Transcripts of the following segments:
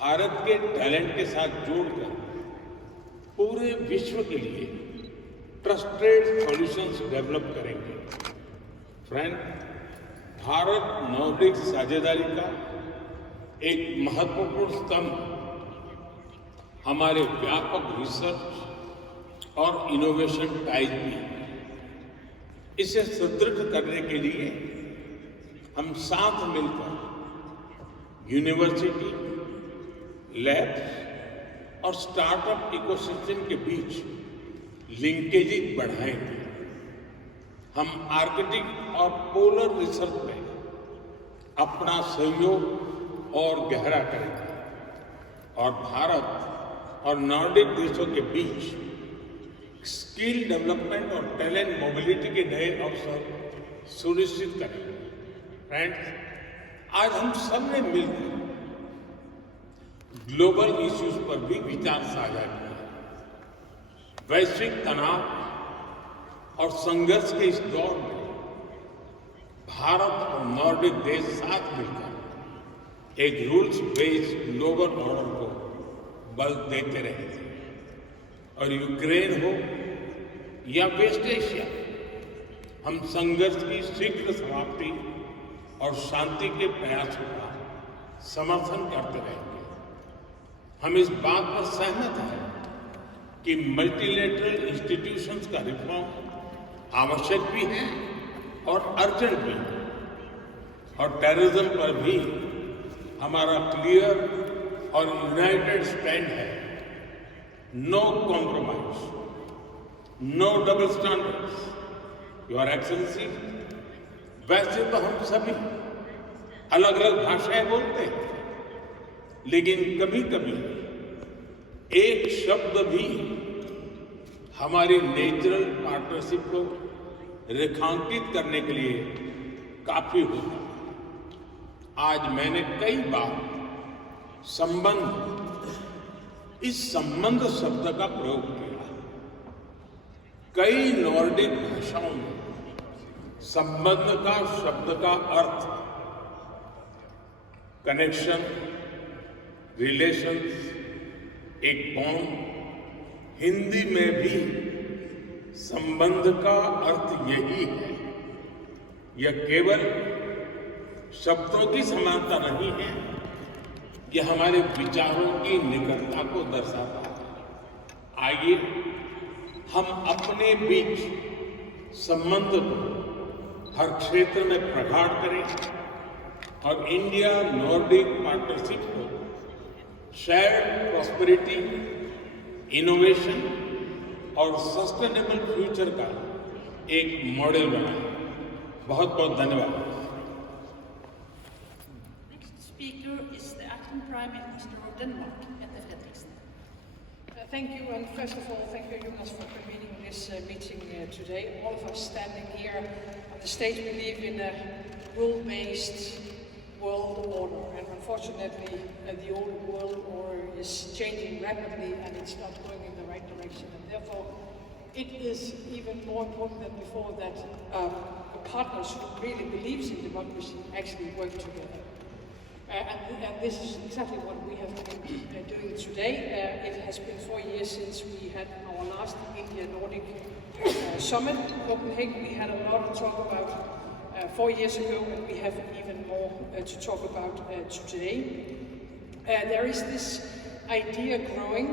भारत के टैलेंट के साथ जोड़कर पूरे विश्व के लिए ट्रस्टेड सॉल्यूशंस डेवलप करेंगे। फ्रेंड, भारत नॉर्डिक साझेदारी का एक महत्वपूर्ण स्तंभ हमारे व्यापक रिसर्च और इनोवेशन टाइज भी है। इसे सुदृढ़ करने के लिए हम साथ मिलकर यूनिवर्सिटी, लैब्स और स्टार्टअप इकोसिस्टम के बीच लिंकेजेस बढ़ाएंगे। हम आर्कटिक और पोलर रिसर्च में अपना सहयोग और गहरा करेंगे और भारत और नॉर्डिक देशों के बीच स्किल डेवलपमेंट और टैलेंट मोबिलिटी के नए अवसर सुनिश्चित करेंगे। फ्रेंड्स, आज हम सब ने मिलकर ग्लोबल इश्यूज पर भी विचार साझा किया। वैश्विक तनाव और संघर्ष के इस दौर में भारत और नॉर्डिक देश साथ मिलकर एक रूल्स बेस्ड ग्लोबल ऑर्डर को बल देते रहे थे। और यूक्रेन हो या वेस्ट एशिया, हम संघर्ष की शीघ्र समाप्ति और शांति के प्रयासों का समर्थन करते रहेंगे। हम इस बात पर सहमत हैं कि मल्टीलेटरल इंस्टीट्यूशंस का रिफॉर्म आवश्यक भी है और अर्जेंट भी है। और टेररिज्म पर भी हमारा क्लियर और यूनाइटेड स्टैंड है। No compromise, no double standards. Your excellency, वैसे तो हम सभी अलग अलग भाषाएं बोलते हैं, लेकिन कभी कभी एक शब्द भी हमारी नेचुरल पार्टनरशिप को रेखांकित करने के लिए काफी होता है। आज मैंने कई बार इस संबंध शब्द का प्रयोग किया। कई नॉर्डिक भाषाओं में संबंध का शब्द का अर्थ कनेक्शन, रिलेशंस, एक बॉन्ड। हिंदी में भी संबंध का अर्थ यही है। यह केवल शब्दों की समानता नहीं है, यह हमारे विचारों की निकटता को दर्शाता है। आइए हम अपने बीच संबंध को हर क्षेत्र में प्रगाढ़ करें और इंडिया नॉर्डिक पार्टनरशिप को शेयर्ड प्रॉस्पेरिटी, इनोवेशन और सस्टेनेबल फ्यूचर का एक मॉडल बनाएं। बहुत बहुत धन्यवाद। Speaker is the acting Prime Minister of Denmark, Mette Frederiksen. Thank you, and first of all, thank you, Jonas, for convening this meeting today. All of us standing here on the stage believe in a rule-based world order, and unfortunately, the old world order is changing rapidly, and it's not going in the right direction. And therefore, it is even more important than before that partners who really believes in democracy actually work together. And this is exactly what we have been doing today. It has been 4 years since we had our last India-Nordic summit in Copenhagen. We had a lot to talk about 4 years ago, and we have even more to talk about today. There is this idea growing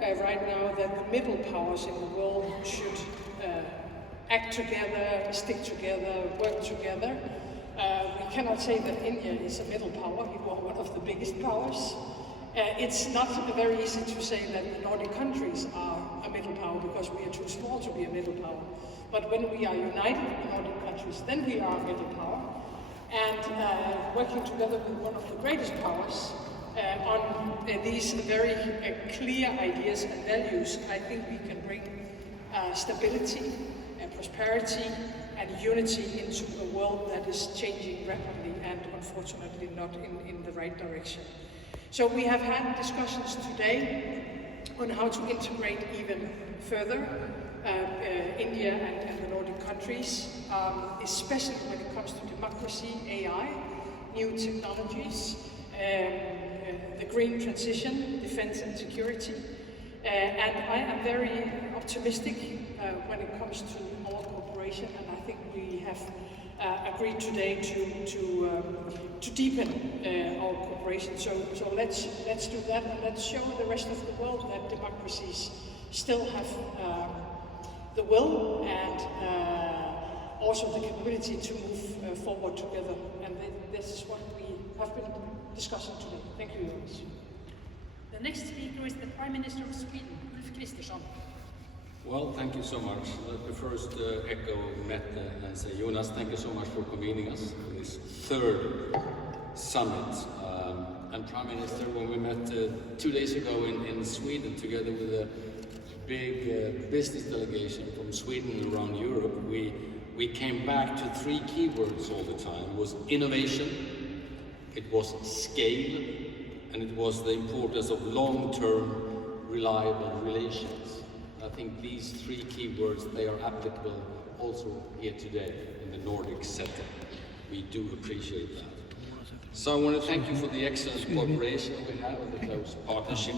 right now that the middle powers in the world should act together, stick together, work together. We cannot say that India is a middle power. We are one of the biggest powers. It's not very easy to say that the Nordic countries are a middle power because we are too small to be a middle power. But when we are united, the Nordic countries, then we are a middle power. And working together with one of the greatest powers on these very clear ideas and values, I think we can bring stability and prosperity and unity into a world that is changing rapidly and unfortunately not in the right direction. So we have had discussions today on how to integrate even further India and the Nordic countries, especially when it comes to democracy, AI, new technologies, the green transition, defense and security. And I am very optimistic when it comes to our cooperation, and I think we have agreed today to deepen our cooperation. So let's do that, and let's show the rest of the world that democracies still have the will and also the capability to move forward together. And this is what we have been discussing today. Thank you, Jonas. The next speaker is the Prime Minister of Sweden, Ulf Kristersson. Well, thank you so much. Let me first echo Mette and say, Jonas, thank you so much for convening us in this third summit. And Prime Minister, when we met 2 days ago in Sweden, together with a big business delegation from Sweden and around Europe, we came back to 3 keywords all the time. It was innovation, it was scale, and it was the importance of long-term, reliable relations. I think these 3 keywords, they are applicable also here today in the Nordic setting. We do appreciate that. So I want to thank you for the excellent cooperation we have and the close partnership,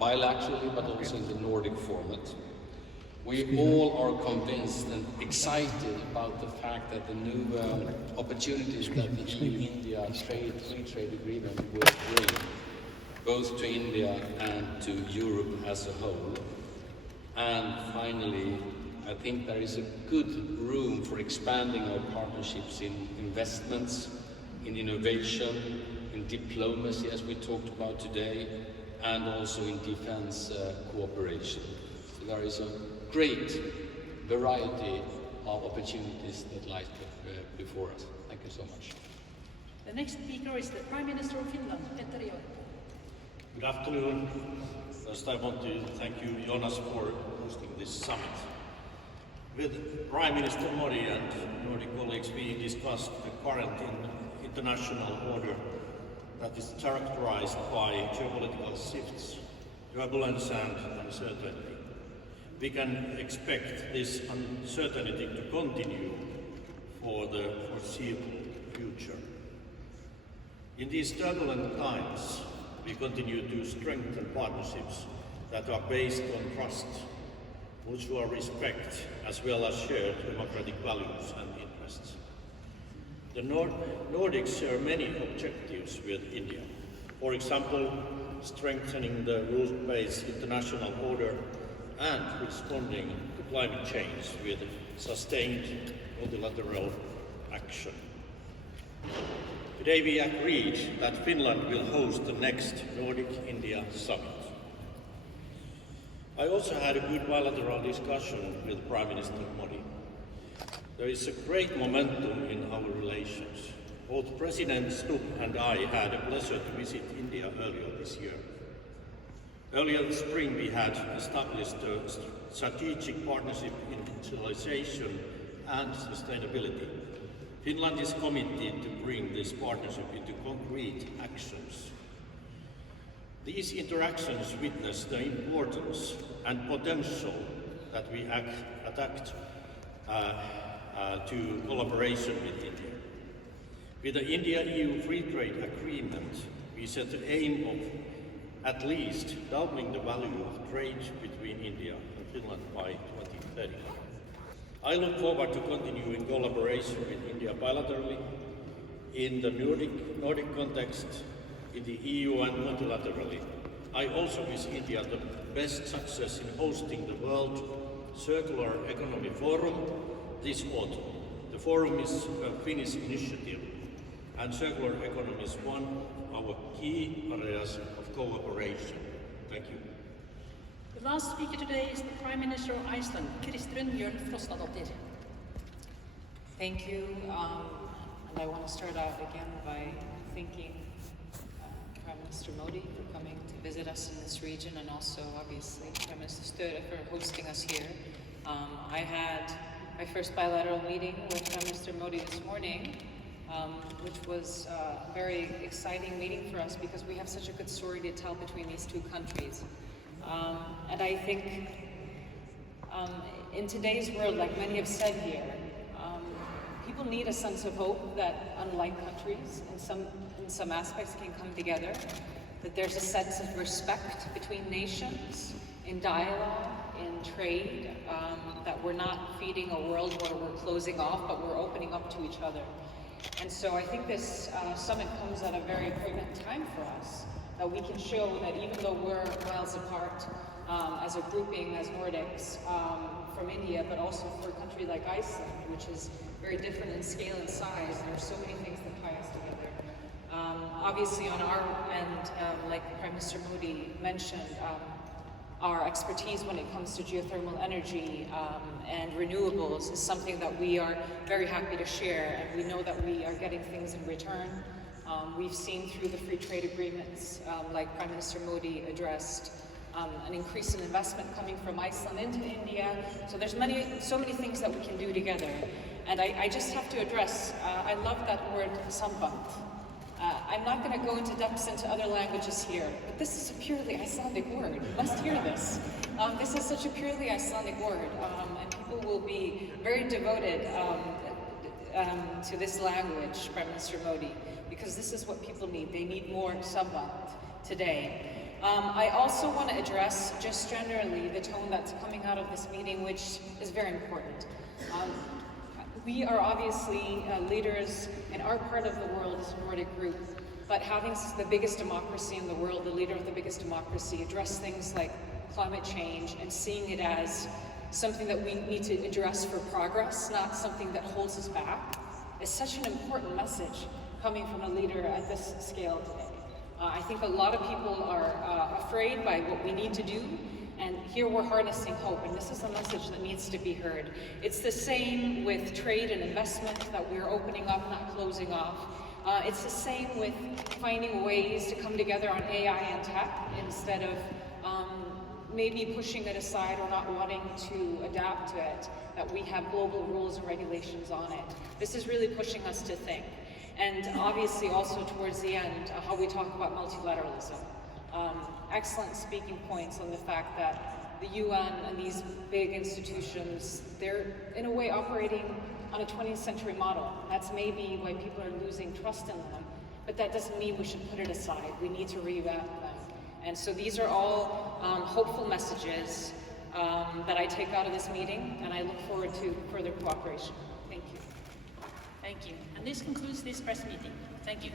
bilaterally but also in the Nordic format. We all are convinced and excited about the fact that the new opportunities that the EU-India free trade agreement will bring, both to India and to Europe as a whole. And finally, I think there is a good room for expanding our partnerships in investments, in innovation, in diplomacy, as we talked about today, and also in defense cooperation. So there is a great variety of opportunities that lie before us. Thank you so much. The next speaker is the Prime Minister of Finland, Petteri Orpo. Good afternoon. First, I want to thank you, Jonas, for hosting this summit. With Prime Minister Modi and Nordic colleagues, we discussed the current international order that is characterized by geopolitical shifts, turbulence and uncertainty. We can expect this uncertainty to continue for the foreseeable future. In these turbulent times, we continue to strengthen partnerships that are based on trust, mutual respect, as well as shared democratic values and interests. The Nordics share many objectives with India. For example, strengthening the rules-based international order and responding to climate change with sustained multilateral action. Today we agreed that Finland will host the next Nordic-India summit. I also had a good bilateral discussion with Prime Minister Modi. There is a great momentum in our relations. Both President Stubb and I had a pleasure to visit India earlier this year. Earlier this spring we had established a strategic partnership in digitalization and sustainability. Finland is committed to bring this partnership into concrete actions. These interactions witness the importance and potential that we attach to collaboration with India. With the India-EU Free Trade Agreement, we set the aim of at least doubling the value of trade between India and Finland by 2030. I look forward to continuing collaboration with India bilaterally, in the Nordic context, in the EU and multilaterally. I also wish India the best success in hosting the World Circular Economy Forum this autumn. The forum is a Finnish initiative, and circular economy is one of our key areas of cooperation. Thank you. The last speaker today is the Prime Minister of Iceland, Kristrún Frostadóttir. Thank you, and I want to start out again by thanking Prime Minister Modi for coming to visit us in this region, and also obviously Prime Minister Sture for hosting us here. I had my first bilateral meeting with Prime Minister Modi this morning, which was a very exciting meeting for us because we have such a good story to tell between these two countries. And I think in today's world, like many have said here, people need a sense of hope that unlike countries in some aspects can come together. that there's a sense of respect between nations, in dialogue, in trade, that we're not feeding a world where we're closing off, but we're opening up to each other. And so I think this summit comes at a very pregnant time for us, that we can show that even though we're miles apart as a grouping, as Nordics, from India, but also for a country like Iceland, which is very different in scale and size, there are so many things that tie us together. Obviously on our end, like Prime Minister Modi mentioned, our expertise when it comes to geothermal energy and renewables is something that we are very happy to share, and we know that we are getting things in return. We've seen through the free trade agreements, like Prime Minister Modi addressed, an increase in investment coming from Iceland into India. So there's so many things that we can do together. And I just have to address, I love that word samband. I'm not going to go into depths into other languages here, but this is a purely Icelandic word. You must hear this. This is such a purely Icelandic word, and people will be very devoted to this language, Prime Minister Modi, because this is what people need. They need more samband today. I also want to address, just generally, the tone that's coming out of this meeting, which is very important. We are obviously leaders in our part of the world as a Nordic group, but having the biggest democracy in the world, the leader of the biggest democracy, address things like climate change and seeing it as something that we need to address for progress, not something that holds us back, is such an important message coming from a leader at this scale today. I think a lot of people are afraid by what we need to do, and here we're harnessing hope, and this is a message that needs to be heard. It's the same with trade and investment, that we're opening up, not closing off. It's the same with finding ways to come together on AI and tech instead of maybe pushing it aside or not wanting to adapt to it, that we have global rules and regulations on it. This is really pushing us to think. And obviously also towards the end, how we talk about multilateralism. Excellent speaking points on the fact that the UN and these big institutions, they're in a way operating on a 20th century model. That's maybe why people are losing trust in them, but that doesn't mean we should put it aside. We need to revamp them. And so these are all hopeful messages that I take out of this meeting, and I look forward to further cooperation. Thank you. Thank you. And this concludes this press meeting. Thank you.